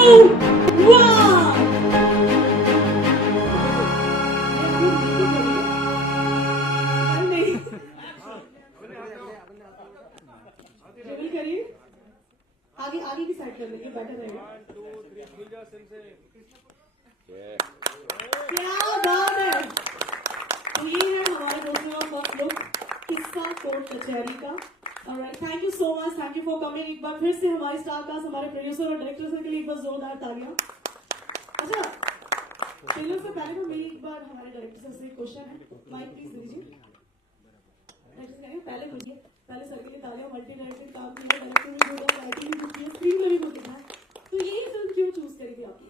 1. करिए आगे आगे की साइड कर लेंगे, बेटर रहेगा। 1 2 3 क्या बात है। तो ये है हमारे दोस्तों का फर्स्ट लुक किस्सा कोर्ट कचहरी का। Alright, thank you so much, thank you for coming. एक बार फिर से हमारे स्टार कास्ट, हमारे प्रोड्यूसर और डायरेक्टर के लिए एक बार जोरदार तालियां। अच्छा, ट्रेलर से पहले तो मेरी एक बार हमारे डायरेक्टर से क्वेश्चन है, माइक प्लीज दीजिए। पहले बोलिए, पहले सर के लिए तालियां। मल्टी डायरेक्टेड काम किया, डायरेक्टर भी बोला, राइटिंग भी की, स्क्रीन में भी बहुत लिखा है। तो ये फिल्म क्यों चूज करी थी आपने?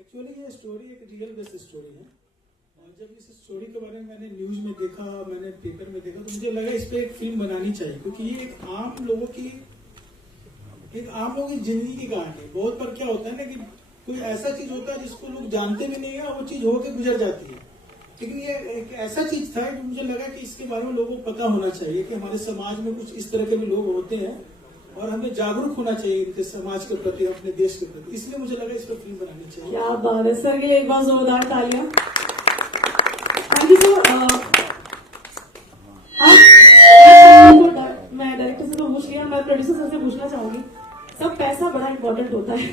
एक्चुअली ये स्टोरी एक रियल बेस्ड स्टोरी है, और जब इस स्टोरी के बारे में मैंने न्यूज में देखा, मैंने पेपर में देखा, तो मुझे लगा इस पे एक फिल्म बनानी चाहिए, क्योंकि ये एक आम लोगों की जिंदगी की कहानी है। बहुत बार क्या होता है ना कि कोई ऐसा चीज होता है जिसको लोग जानते भी नहीं है और वो चीज होकर गुजर जाती है, लेकिन ये एक ऐसा चीज था कि मुझे लगा कि इसके बारे में लोगों को पता होना चाहिए कि हमारे समाज में कुछ इस तरह के भी लोग होते हैं और हमें जागरूक होना चाहिए इनके समाज के प्रति, अपने देश के प्रति। इसलिए मुझे लगा इस पर फिल्म बनानी चाहिए। क्या बात है, सर के लिए एक बार जोरदार तालियां। Thank you sir. मैं डायरेक्टर से तो पूछ लिया, मैं प्रोड्यूसर सर से पूछना चाहूंगी। सब पैसा बड़ा इंपॉर्टेंट होता है,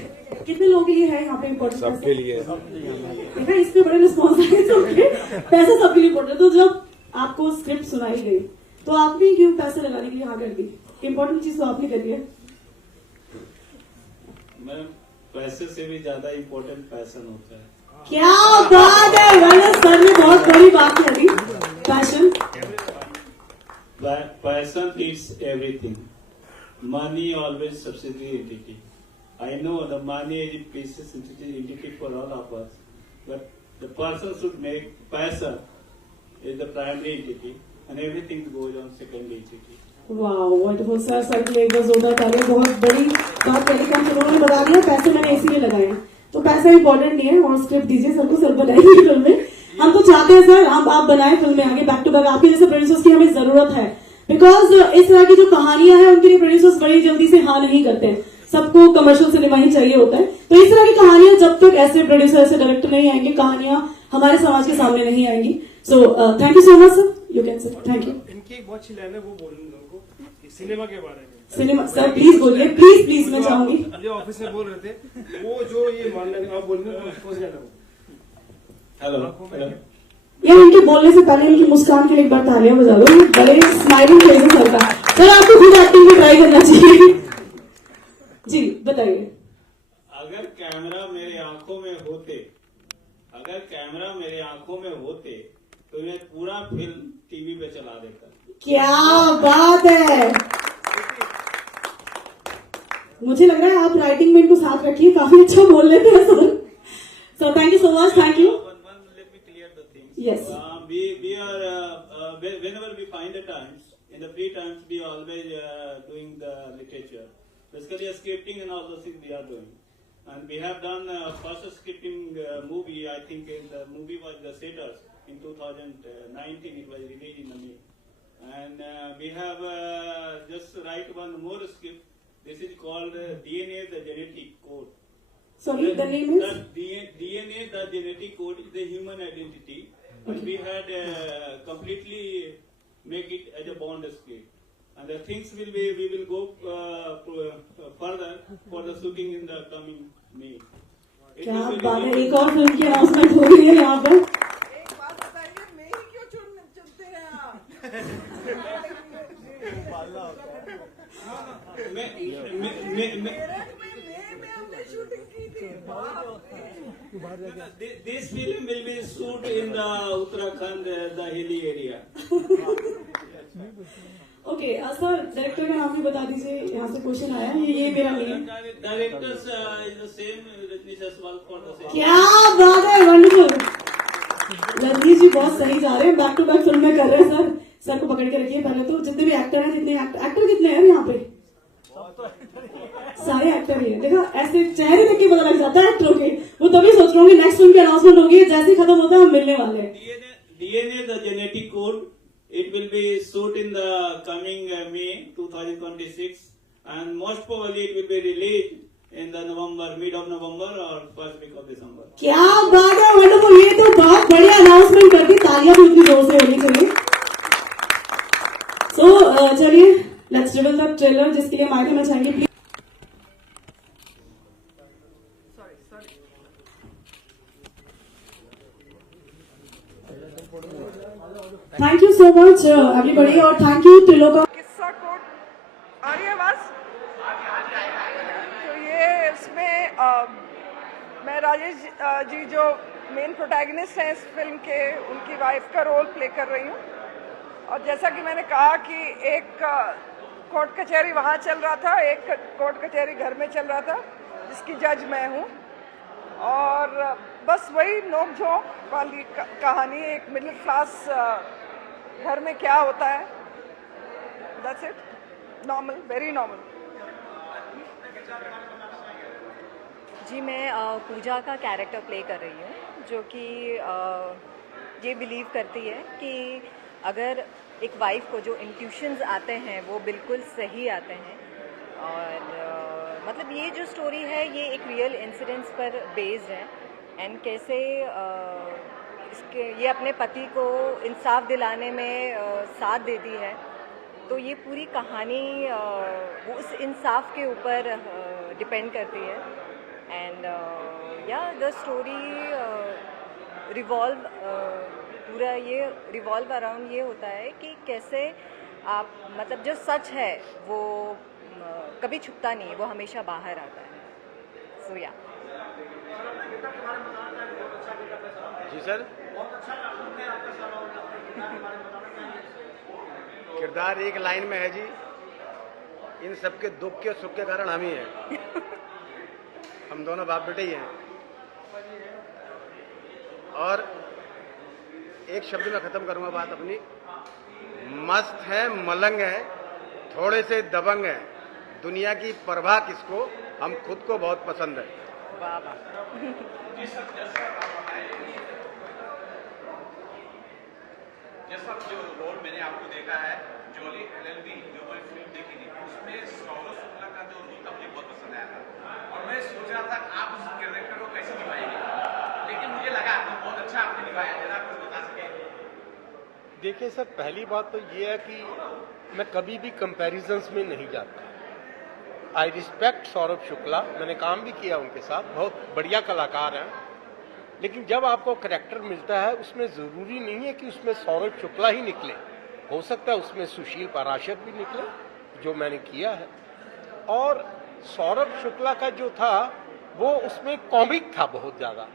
कितने लोगों के लिए है यहाँ पे इम्पोर्टेंट? सबके लिए। देखा, इस पे बड़े रिस्पॉन्स आए सबके। पैसा सबके लिए इम्पोर्टेंट। तो जब आपको स्क्रिप्ट सुनाई गई तो आपने क्यों पैसे लगाने के लिए हाँ कर दी? इम्पोर्टेंट चीज तो आपने करी है। मैम, पैसे से भी ज्यादा इम्पोर्टेंट पैशन होता है। क्या बात है, वरना सर ने बहुत बड़ी बात करी। Passion, passion is everything. Money always subsidiary entity. I know the money is a precious entity for all of us, but the person should make passion is the primary entity, and everything goes on secondary entity. वाह wonderful sir. Sir के लिए एक बार जोरदार तालियां। बहुत बड़ी बात पहले काम उन्होंने बता दिया, पैसे मैंने इसीलिए लगाए हैं। तो पैसा इंपॉर्टेंट नहीं है, और स्क्रिप्ट दीजिए सर को, सर बनाएंगे फिल्म में। हम तो चाहते हैं सर आप बनाए फिल्में आगे बैक टू बैक। आपके जैसे प्रोड्यूसर्स की हमें जरूरत है, बिकॉज इस तरह की जो कहानियां हैं उनके लिए प्रोड्यूसर्स बड़ी जल्दी से हाँ नहीं करते हैं। सबको कमर्शियल सिनेमा ही चाहिए होता है। तो इस तरह की कहानियां जब तक ऐसे प्रोड्यूसर ऐसे डायरेक्टर नहीं आएंगे, कहानियां हमारे समाज के सामने नहीं आएंगी। So thank you so much sir, you can sir. Thank you. इनकी एक बहुत अच्छी लाइन है, वो बोलूंगा उनको सिनेमा के बारे में। सिनेमा सर प्लीज बोलिए, प्लीज प्लीज, मैं चाहूंगी। जो ऑफिस में बोल रहे थे, वो जो ये मान लेंगे आप बोलेंगे हेलो। यार इनके बोलने से पहले इनकी मुस्कान के लिए एक बार तालियां बजा दो। बड़े स्माइलिंग फेस है सर का। सर आपको खुद एक्टिंग में ट्राई करना चाहिए। जी बताइए। अगर कैमरा मेरे आंखों में होते, तो मैं पूरा फिल्म टीवी पे चला देता। क्या बात है। मुझे लग रहा है आप राइटिंग में इनको साथ रखिए, काफी अच्छा बोल लेते हैं sir. So thank you so much, thank you. Let me clear the things. Yes. We are whenever we find the times, in the free times, we are always doing the literature. Basically, scripting and all those things we are doing. And we have done first scripting movie. I think the movie was The Satyrs in 2019. It was released in May. And we have just write one more script. This is called DNA, the Genetic Code. Sorry, the name is? DNA, the genetic code, is the human identity. And we had completely make it as a bond scale. And the things we will go further for the shooting in the coming May. क्या बात है, एक और film की announcement हो रही है यहाँ पर। एक बात बताइए, मैं ही क्यों चुनते हैं आप? This film will be shoot in the Uttarakhand, the hilly area. Okay sir, director का नाम भी बता दीजिए। यहाँ से क्वेश्चन आया है, ये मेरा नहीं है। Directors is the same. Rajnish Aswal for the same. क्या बात है, वंडरफुल। रजनीश जी बहुत सही जा रहे हैं, बैक टू बैक फिल्में कर रहे हैं सर। सर को पकड़ के रखिए पहले तो। जितने भी एक्टर हैं, एक्टर कितने हैं यहाँ पे? सारे एक्टर ही है। देखा, ऐसे चेहरे देख के पता लग जाता है एक्टरों के। वो तभी सोच रहे होंगे नेक्स्ट फिल्म की अनाउंसमेंट होगी, जैसे ही खत्म होता है हम मिलने वाले हैं। DNA, the genetic code, it will be shoot in the coming May 2026, and most probably it will be released in the mid of November or first week of December. क्या बात है, वंडरफुल। ये तो बहुत बढ़िया अनाउंसमेंट कर दी, तालियां भी उतनी जोर से होनी चाहिए। सो चलिए लेट्स रिवील द ट्रेलर, जिसके लिए माइक में चाहेंगे please. Thank you so much everybody, और थैंक यू त्रिलोका। किस्सा कोट आ रही है आवाज? तो ये इसमें मैं राजेश जी जो मेन प्रोटैगनिस्ट हैं इस फिल्म के, उनकी वाइफ का रोल प्ले कर रही हूँ। और जैसा कि मैंने कहा कि एक कोर्ट कचहरी वहाँ चल रहा था, एक कोर्ट कचहरी घर में चल रहा था, जिसकी जज मैं हूँ। और बस वही नोक-झोंक वाली कहानी, एक मिडिल क्लास घर में क्या होता है, that's it, normal, very normal. जी, मैं पूजा का कैरेक्टर प्ले कर रही हूँ, जो कि ये बिलीव करती है कि अगर एक वाइफ को जो इंट्यूशंस आते हैं वो बिल्कुल सही आते हैं। और मतलब ये जो स्टोरी है ये एक रियल इंसिडेंट्स पर बेस्ड है, एंड कैसे ये अपने पति को इंसाफ दिलाने में साथ देती है। तो ये पूरी कहानी वो उस इंसाफ के ऊपर डिपेंड करती है। एंड या द स्टोरी पूरा ये रिवॉल्व अराउंड ये होता है कि कैसे आप मतलब जो सच है वो कभी छुपता नहीं, वो हमेशा बाहर आता है। सो या जी सर, किरदार एक लाइन में है जी, इन सबके दुख के सुख के कारण हम ही हैं। हम दोनों बाप बेटे ही हैं। और एक शब्द में खत्म करूंगा बात अपनी, मस्त है, मलंग है, थोड़े से दबंग है, दुनिया की परवाह किसको, हम खुद को बहुत पसंद है। वाह वाह। जैसा जो रोल मैंने आपको देखा है जॉली एलएलबी, जो मैं फिल्म देखी थी, उसमें सौरभ शुक्ला का जो रोल था मुझे बहुत पसंद आया था। और मैं सोच रहा था आप उस कैरेक्टर को कैसे निभाएंगे, लेकिन मुझे लगा आपने बहुत अच्छा आपने निभाया। जरा कुछ बता सके? देखिए सर, पहली बात तो ये है कि मैं कभी भी कंपैरिजंस में नहीं जाता। आई रिस्पेक्ट सौरभ शुक्ला, मैंने काम भी किया उनके साथ, बहुत बढ़िया कलाकार हैं। लेकिन जब आपको कैरेक्टर मिलता है उसमें ज़रूरी नहीं है कि उसमें सौरभ शुक्ला ही निकले, हो सकता है उसमें सुशील पाराशर भी निकले, जो मैंने किया है। और सौरभ शुक्ला का जो था वो उसमें कॉमिक था बहुत ज़्यादा।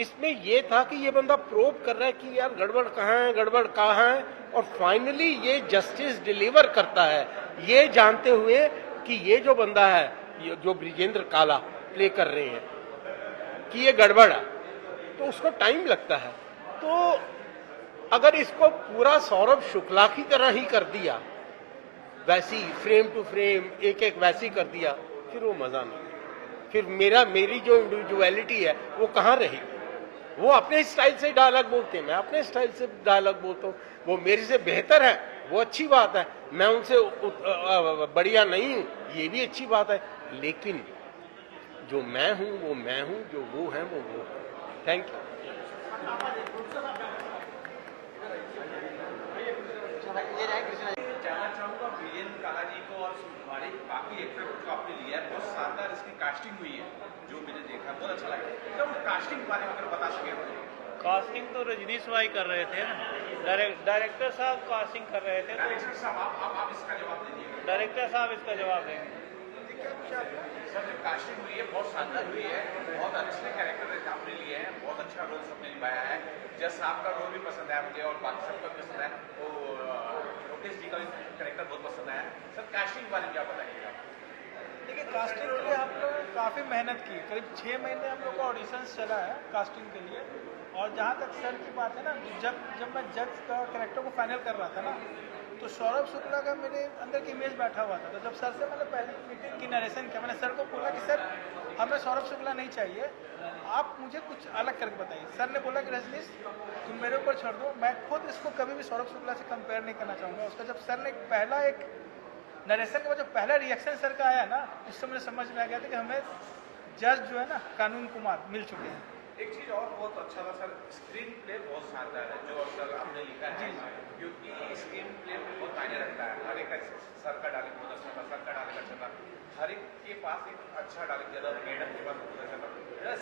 इसमें ये था कि ये बंदा प्रोब कर रहा है कि यार गड़बड़ कहाँ है, गड़बड़ कहाँ है, और फाइनली ये जस्टिस डिलीवर करता है, ये जानते हुए कि ये जो बंदा है, ये जो ब्रिजेंद्र काला प्ले कर रहे हैं, कि ये गड़बड़ है, तो उसको टाइम लगता है। तो अगर इसको पूरा सौरभ शुक्ला की तरह ही कर दिया, वैसी फ्रेम टू फ्रेम एक एक वैसी कर दिया, फिर वो मजा नहीं। फिर मेरी जो इंडिविजुअलिटी है वो कहाँ रही। वो अपने स्टाइल से डायलॉग बोलते हैं, मैं अपने स्टाइल से डायलॉग बोलता हूँ। वो मेरे से बेहतर है, वो अच्छी बात है, मैं उनसे बढ़िया नहीं हूँ, ये भी अच्छी बात है। लेकिन जो मैं हूँ वो मैं हूँ, जो वो है वो है। Thank you. जानना चाहूंगा वीरेंद्र काला जी को और हमारे बाकी एक्टर जो आपने लिया है, बहुत शानदार इसकी कास्टिंग हुई है, जो मैंने देखा बहुत अच्छा लगा। तो कास्टिंग के बारे में अगर बता सके। कास्टिंग तो रजनीश भाई कर रहे थे ना, डायरेक्टर साहब कास्टिंग कर रहे थे। डायरेक्टर साहब आप इसका जवाब दीजिए। डायरेक्टर साहब इसका जवाब देंगे। सर जो कास्टिंग हुई है बहुत शानदार हुई है, बहुत अच्छे कैरेक्टर आपने लिए हैं, बहुत अच्छा रोल सबने निभाया है। जज साहब का रोल भी पसंद आया मुझे और बाकी सबका भी पसंद है, तो लोकेश जी का भी कैरेक्टर बहुत पसंद आया। सर कास्टिंग बारे में क्या बताइएगा? देखिए, कास्टिंग के लिए आप लोग काफ़ी मेहनत की, करीब 6 महीने हम लोग का ऑडिशंस चला है कास्टिंग के लिए। और जहाँ तक सर की बात है ना, जब मैं जज का कैरेक्टर को फाइनल कर रहा था ना, तो सौरभ शुक्ला का मेरे अंदर की इमेज बैठा हुआ था। तो जब सर से मैंने पहली मीटिंग की, नरेशन किया, मैंने सर को बोला कि सर हमें सौरभ शुक्ला नहीं चाहिए, आप मुझे कुछ अलग करके बताइए। सर ने बोला कि रजनीश तुम मेरे ऊपर छोड़ दो, मैं खुद इसको कभी भी सौरभ शुक्ला से कंपेयर नहीं करना चाहूँगा। उसका जब सर ने पहला एक नरेशन के बाद जो पहला रिएक्शन सर का आया ना, उससे मुझे समझ में आ गया था कि हमें जज जो है ना कानून कुमार मिल चुके हैं। एक चीज और बहुत अच्छा था सर, स्क्रीन प्ले बहुत शानदार है जो सर आपने लिखा है, क्योंकि स्क्रीन प्ले बहुत मायने रखता है। हर एक का सर का डायलॉग बहुत अच्छा था, सर का डायलॉग अच्छा था, हर एक के पास एक अच्छा डायलॉग था, मैडम के पास बहुत अच्छा था।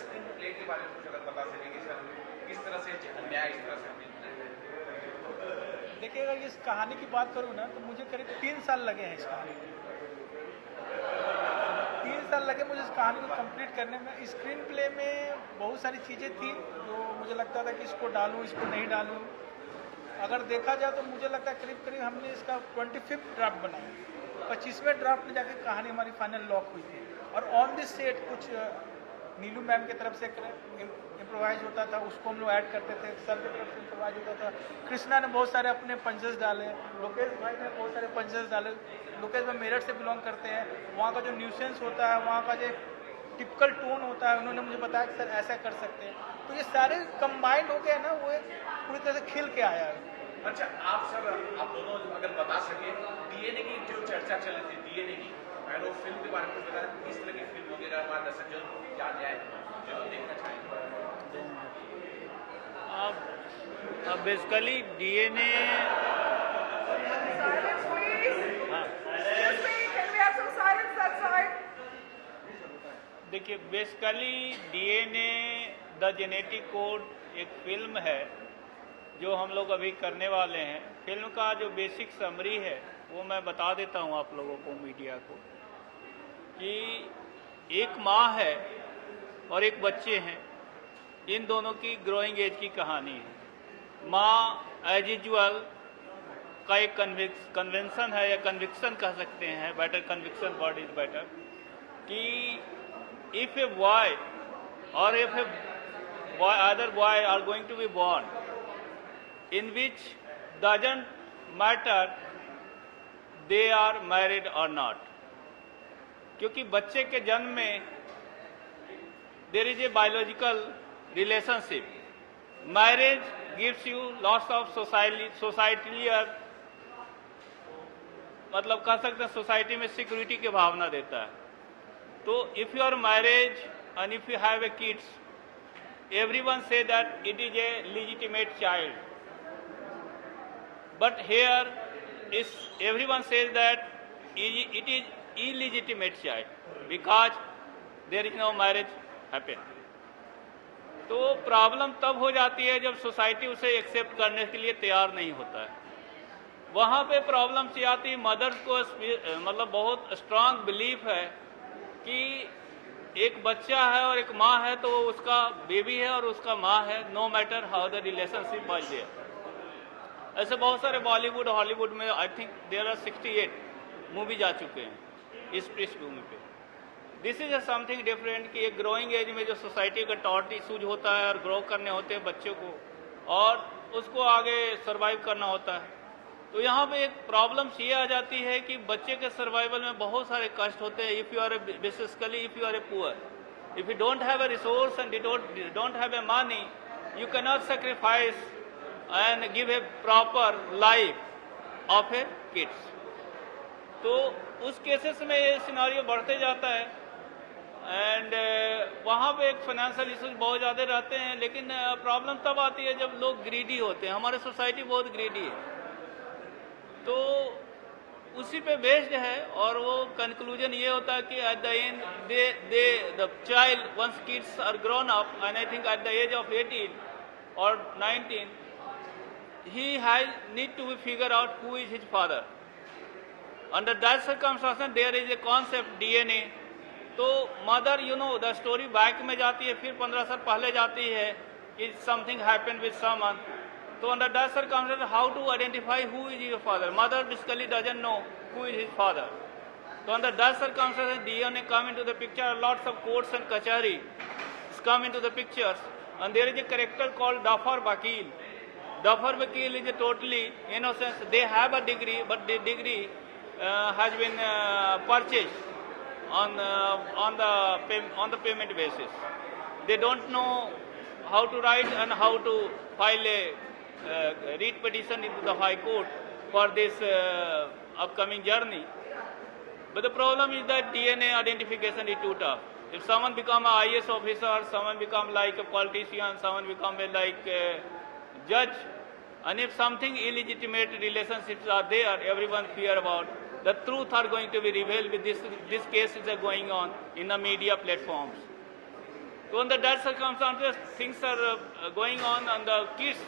स्क्रीन प्ले के बारे में कुछ अगर बता सकें कि सर किस तरह से न्याय इस तरह से हमने देखिए अगर इस कहानी की बात करूँ ना तो मुझे करीब 3 साल लगे हैं इस कहानी में। 3 साल लगे मुझे इस कहानी को कंप्लीट करने में। स्क्रीन प्ले में बहुत सारी चीज़ें थी जो मुझे लगता था कि इसको डालूँ इसको नहीं डालूँ। अगर देखा जाए तो मुझे लगता है करीब करीब हमने इसका 25th ड्राफ्ट बनाया, 25वें ड्राफ्ट में जाकर कहानी हमारी फाइनल लॉक हुई थी। और ऑन दिस सेट कुछ नीलू मैम की तरफ से इम्प्रोवाइज होता था, उसको हम लोग ऐड करते थे, सर की तरफ से इम्प्रोवाइज होता था, कृष्णा ने बहुत सारे अपने पंचेस डाले, लोकेश भाई ने बहुत सारे पंचेस डाले। लोकेश भाई मेरठ से बिलोंग करते हैं, वहाँ का जो न्यूसेंस होता है, वहाँ का जो टिपिकल टोन होता है, उन्होंने मुझे बताया कि सर ऐसा कर सकते हैं। तो ये सारे कंबाइंड हो गए ना, वो एक पूरी तरह से खिल के आया है। अच्छा आप सर आप दोनों अगर बता सके डीएनए की जो चर्चा चल रही थी, डीएनए की और फिल्म के बारे में कुछ बताया, किस तरह की फिल्म वगैरह हमारे दर्शक जो जान जाए जो देखना चाहेंगे। अब basically DNA Silence, please. Excuse me, can we have some silence that side? देखिए basically DNA the genetic code एक फिल्म है जो हम लोग अभी करने वाले हैं। फिल्म का जो बेसिक समरी है वो मैं बता देता हूँ आप लोगों को, मीडिया को, कि एक माँ है और एक बच्चे हैं, इन दोनों की ग्रोइंग एज की कहानी है। माँ एज यूजुअल का एक कन्वेंशन है या कन्विक्शन कह सकते हैं, better conviction word is better, कि इफ ए बॉय और if A boy, other boy are going to be born, in which doesn't matter they are married or not, क्योंकि बच्चे के जन्म में there is a biological relationship. Marriage gives you lots of societal मतलब कह सकते हैं सोसाइटी में सिक्योरिटी की भावना देता है। तो if your marriage and if you have a kids, everyone say that it is a legitimate child, but here is everyone says that it is illegitimate child because there is no marriage happen. तो problem तब हो जाती है जब society उसे accept करने के लिए तैयार नहीं होता है। वहाँ पे प्रॉब्लम से आती, मदर्स को मतलब बहुत स्ट्रांग बिलीफ है कि एक बच्चा है और एक माँ है तो उसका बेबी है और उसका माँ है, no matter how the relationship was there. ऐसे बहुत सारे बॉलीवुड हॉलीवुड में I think there are 68 movie जा चुके हैं इस पृष्ठभूमि पे। दिस इज समथिंग डिफरेंट कि एक ग्रोइंग एज में जो सोसाइटी का टॉट इशूज होता है और ग्रो करने होते हैं बच्चों को और उसको आगे सर्वाइव करना होता है। तो यहाँ पे एक प्रॉब्लम ये आ जाती है कि बच्चे के सर्वाइवल में बहुत सारे कष्ट होते हैं। If you are basically if you are a poor, if you don't have a resource and you don't have a money, you can not sacrifice and give a proper life of a kids. तो उस cases में ये scenario बढ़ते जाता है and वहाँ पे एक फाइनेंशियल इशूज बहुत ज़्यादा रहते हैं। लेकिन प्रॉब्लम तब आती है जब लोग ग्रीडी होते हैं। हमारे सोसाइटी बहुत ग्रीडी है, तो उसी पे बेस्ड है और वो कंक्लूजन ये होता है कि at the end the child once kids are grown up and I think at the age of 18 और 19 he has need to be figure out who is his father. Under that circumstance there is a concept DNA. तो mother you know the story back में जाती है, फिर 15 साल पहले जाती है कि something happened with someone. So under that circumstance, how to identify who is your father? Mother basically doesn't know who is his father. So under that circumstance, DNA come into the picture. Lots of courts and kachari come into the pictures, and there is a character called Dafar Vakil. Dafar Vakil is a totally innocent. They have a degree, but the degree has been purchased on the payment basis. They don't know how to write and how to file a read petition into the High Court for this upcoming journey. But the problem is that DNA identification is too tough. If someone become a IAS officer, someone become like a politician, someone become like a judge, and if something illegitimate relationships are there, everyone fear about, the truth are going to be revealed with this cases are going on in the media platforms. So under that circumstances, things are going on, and the kids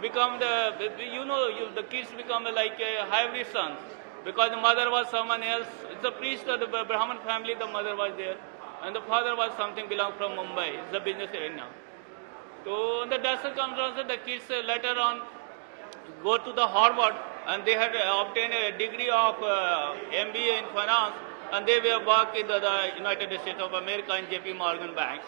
become the kids become like a hybrid sons, because the mother was someone else. It's a priest of the Brahman family, the mother was there, and the father was something belong from Mumbai. It's a business area. So under that circumstances, the kids later on go to the Harvard, and they had obtained a degree of MBA in finance, and they were work in the United States of America in JP Morgan banks.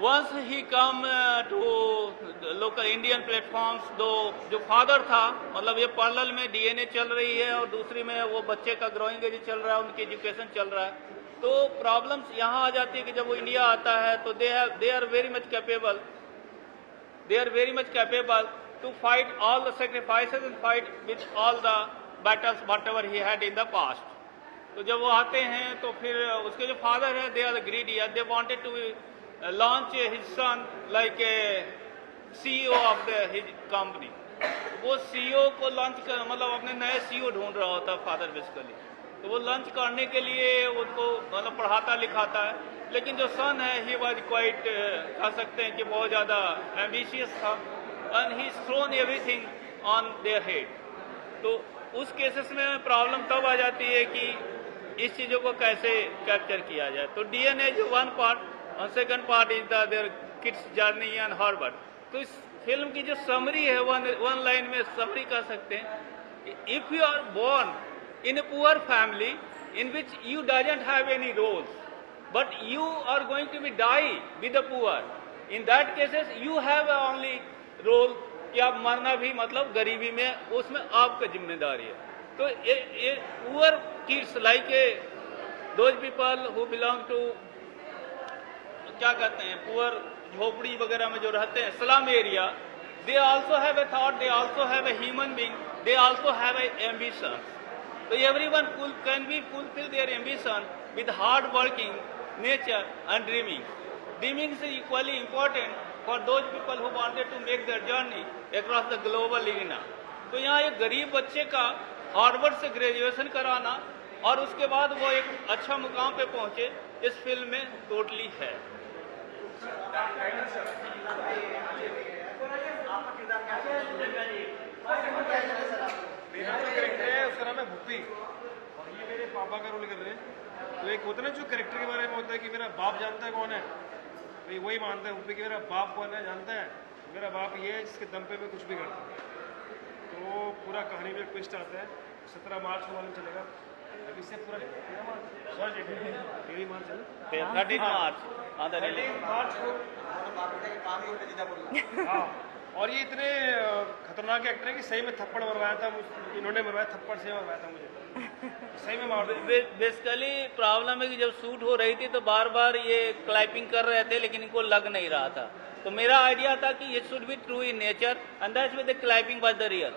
Once he come to the local Indian platforms, तो जो father था, मतलब ये parallel में DNA चल रही है और दूसरी में वो बच्चे का growing age चल रहा है, उनकी education चल रहा है, तो problems यहाँ आ जाती है कि जब वो इंडिया आता है तो they are very much capable to fight all the sacrifices and fight with all the battles whatever he had in the past. तो जब वो आते हैं तो फिर उसके जो father है, they are greedy, they wanted to launch his son like a CEO of his company. वो CEO को लॉन्च कर मतलब अपने नए CEO ढूंढ रहा होता फादर बेसिकली, तो वो लॉन्च करने के लिए उनको मतलब पढ़ाता लिखाता है, लेकिन जो सन है ही वाज क्वाइट कह सकते हैं कि बहुत ज़्यादा एम्बिशियस था, and he thrown everything on there head. तो उस केसेस में प्रॉब्लम तब आ जाती है कि इस चीज़ों को कैसे कैप्चर किया जाए. तो DNA जो वन पार्ट और second part is their kids journey and Harvard. तो इस फिल्म की जो समरी है, वन लाइन में समरी कर सकते हैं. If you are born in a poor family in which you doesn't have any roles, but you are going to be die with the poor, in that cases you have only role कि आप मरना भी मतलब गरीबी में, उसमें आपका जिम्मेदारी है. तो ये poor kids like a those people who belong to क्या कहते हैं पुअर झोपड़ी वगैरह में जो रहते हैं slum area, they also have a thought, they also have a human being, they also have a ambition. तो everyone can be fulfil their ambition with hard working nature and dreaming. Dreaming is equally important for those people who wanted to make their journey across the global arena. तो यहाँ एक गरीब बच्चे का Harvard से graduation कराना और उसके बाद वो एक अच्छा मुकाम पे पहुंचे, इस फिल्म में टोटली है. मेरा जो कैरेक्टर है उसका नाम है भुप्पी, और ये मेरे पापा का रोल कर रहे हैं. तो एक होता है ना जो कैरेक्टर के बारे में होता है कि मेरा बाप जानता है कौन है, तो वही मानता है भुप्पी कि मेरा बाप कौन है, जानता है मेरा बाप ये है जिसके दम पे मैं कुछ भी करता हूँ. तो पूरा कहानी में ट्विस्ट आता है. 17 मार्च को मालूम चलेगा. अब इससे पूरा 13 मार्च को. हाँ, और ये इतने खतरनाक एक्टर है कि सही में थप्पड़ मरवाया था, इन्होंने मरवाया, थप्पड़ से मरवाया था मुझे, सही में मार. बेसिकली प्रॉब्लम है कि जब शूट हो रही थी तो बार बार ये क्लैपिंग कर रहे थे, लेकिन इनको लग नहीं रहा था. तो मेरा आइडिया था कि ये should be true in nature, and that's why the clapping was the real,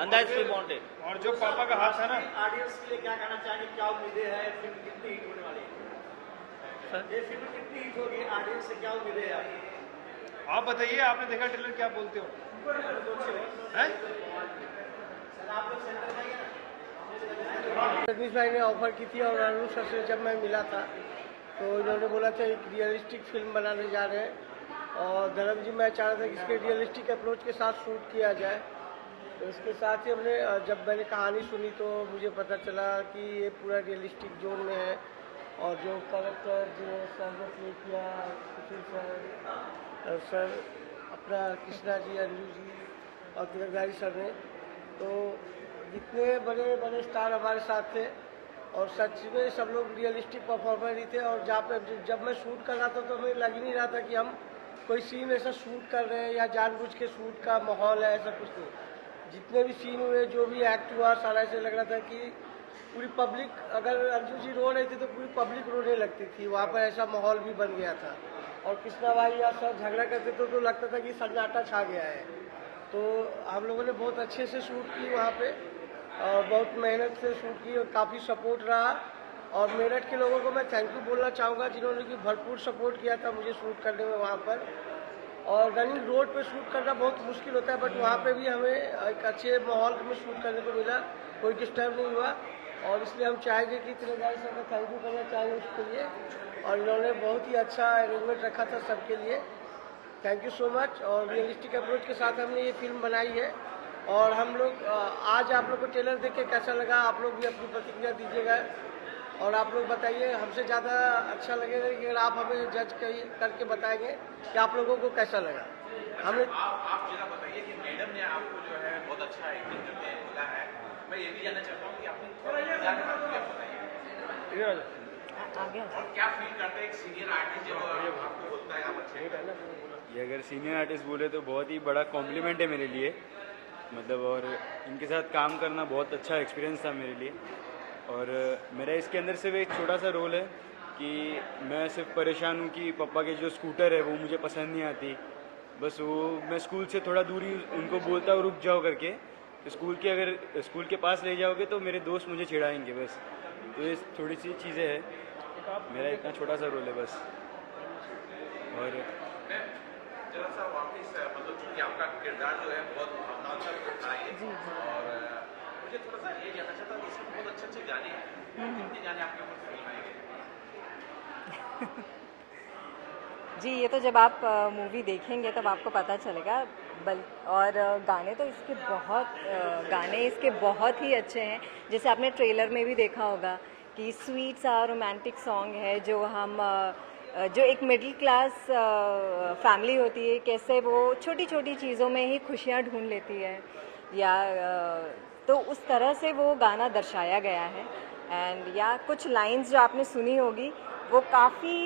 and that's we wanted. और जो पापा का हाथ था ना, ऑडियंस के लिए क्या कहना चाहेंगे, क्या उम्मीदें हैं, फिल्म कितनी हिट होने वाली है, ये फिल्म कितनी हिट होगी, ऑडियंस से क्या उम्मीदें हैं आप बताइए. आपने देखा ट्रेलर, क्या बोलते हो? रजनीश भाई ने ऑफर की थी और अरुण सर से जब मैं मिला था तो इन्होंने बोला था एक रियलिस्टिक फिल्म बनाने जा रहे हैं, और धर्म जी मैं चाह रहा था कि इसके रियलिस्टिक अप्रोच के साथ शूट किया जाए. तो इसके साथ ही हमने जब मैंने कहानी सुनी तो मुझे पता चला कि ये पूरा रियलिस्टिक जोन में है, और जो कैरेक्टर जो सर ने प्ले किया, सर अपना कृष्णा जी, अंजू जी और तिलकधारी सर ने, तो जितने बड़े बड़े स्टार हमारे साथ थे, और सच में सब लोग रियलिस्टिक परफॉर्मर ही थे. और जहाँ पे जब मैं शूट कर रहा था तो हमें लग ही नहीं रहा था कि हम कोई सीन ऐसा शूट कर रहे हैं या जानबूझ के शूट का माहौल है, ऐसा कुछ नहीं. जितने भी सीन हुए, जो भी एक्ट हुआ, सारा ऐसे लग रहा था कि पूरी पब्लिक, अगर अंजू जी रो रहे थे तो पूरी पब्लिक रोने लगती थी. वहाँ पर ऐसा माहौल भी बन गया था. और कृष्णा भाई या सर झगड़ा करते तो लगता था कि सन्नाटा छा गया है. तो हम लोगों ने बहुत अच्छे से शूट की वहाँ पे, और बहुत मेहनत से शूट की, और काफ़ी सपोर्ट रहा. और मेरठ के लोगों को मैं थैंक यू बोलना चाहूँगा जिन्होंने कि भरपूर सपोर्ट किया था मुझे शूट करने में वहाँ पर। और रनिंग रोड पे शूट करना बहुत मुश्किल होता है, बट वहाँ पे भी हमें एक अच्छे माहौल में शूट करने को मिला, कोई डिस्टर्ब नहीं हुआ। और इसलिए हम चाहेंगे कि तिरंगाई सर का थैंक यू करना चाहेंगे उसके लिए, और इन्होंने बहुत ही अच्छा अरेंजमेंट रखा था सबके लिए। Thank you so much. और रियलिस्टिक अप्रोच के साथ हमने ये फिल्म बनाई है। और हम लोग आज आप लोग को ट्रेलर देख के कैसा लगा, आप लोग भी अपनी प्रतिक्रिया दीजिएगा और आप लोग बताइए। हमसे ज़्यादा अच्छा लगेगा कि अगर आप हमें जज करके बताएंगे कि आप लोगों को कैसा लगा। हमने आप जरा बताइए कि मैडम ने आपको जो है बहुत अच्छा एक्टिंग करने बोला है। मैं ये भी जानना चाहता हूँ कि आपने आगे और क्या फील करते हैं एक सीनियर आर्टिस्ट जब आपको बोलता है आप अच्छे। ये अगर सीनियर आर्टिस्ट बोले तो बहुत ही बड़ा कॉम्प्लीमेंट है मेरे लिए, मतलब। और इनके साथ काम करना बहुत अच्छा एक्सपीरियंस था मेरे लिए। और मेरा इसके अंदर सिर्फ एक छोटा सा रोल है कि मैं सिर्फ परेशान हूँ कि पापा के जो स्कूटर है वो मुझे पसंद नहीं आती। बस वो मैं स्कूल से थोड़ा दूरी उनको बोलता हूँ रुक जाओ करके, तो अगर स्कूल के पास ले जाओगे तो मेरे दोस्त मुझे चिढ़ाएंगे बस। तो ये थोड़ी सी चीज़ें हैं, मेरा इतना छोटा सा रोल है बस। और मैं जरा सा वापस मतलब चूंकि आपका किरदार जो है बहुत भावनात्मक था ये, और मुझे थोड़ा सा ये जानना चाहता हूँ इसमें बहुत अच्छे गाने हैं, कितने गाने आपके ऊपर फिल्म आएंगे? जी, ये तो जब आप मूवी देखेंगे तब आपको पता चलेगा। और गाने तो इसके बहुत ही अच्छे हैं। जैसे आपने ट्रेलर में भी देखा होगा कि स्वीट सा रोमांटिक सॉन्ग है जो एक मिडिल क्लास फैमिली होती है, कैसे वो छोटी छोटी चीज़ों में ही खुशियाँ ढूंढ लेती है, या तो उस तरह से वो गाना दर्शाया गया है। एंड या कुछ लाइंस जो आपने सुनी होगी वो काफ़ी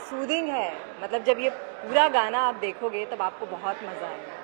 सूदिंग है। मतलब जब ये पूरा गाना आप देखोगे तब आपको बहुत मज़ा आएगा।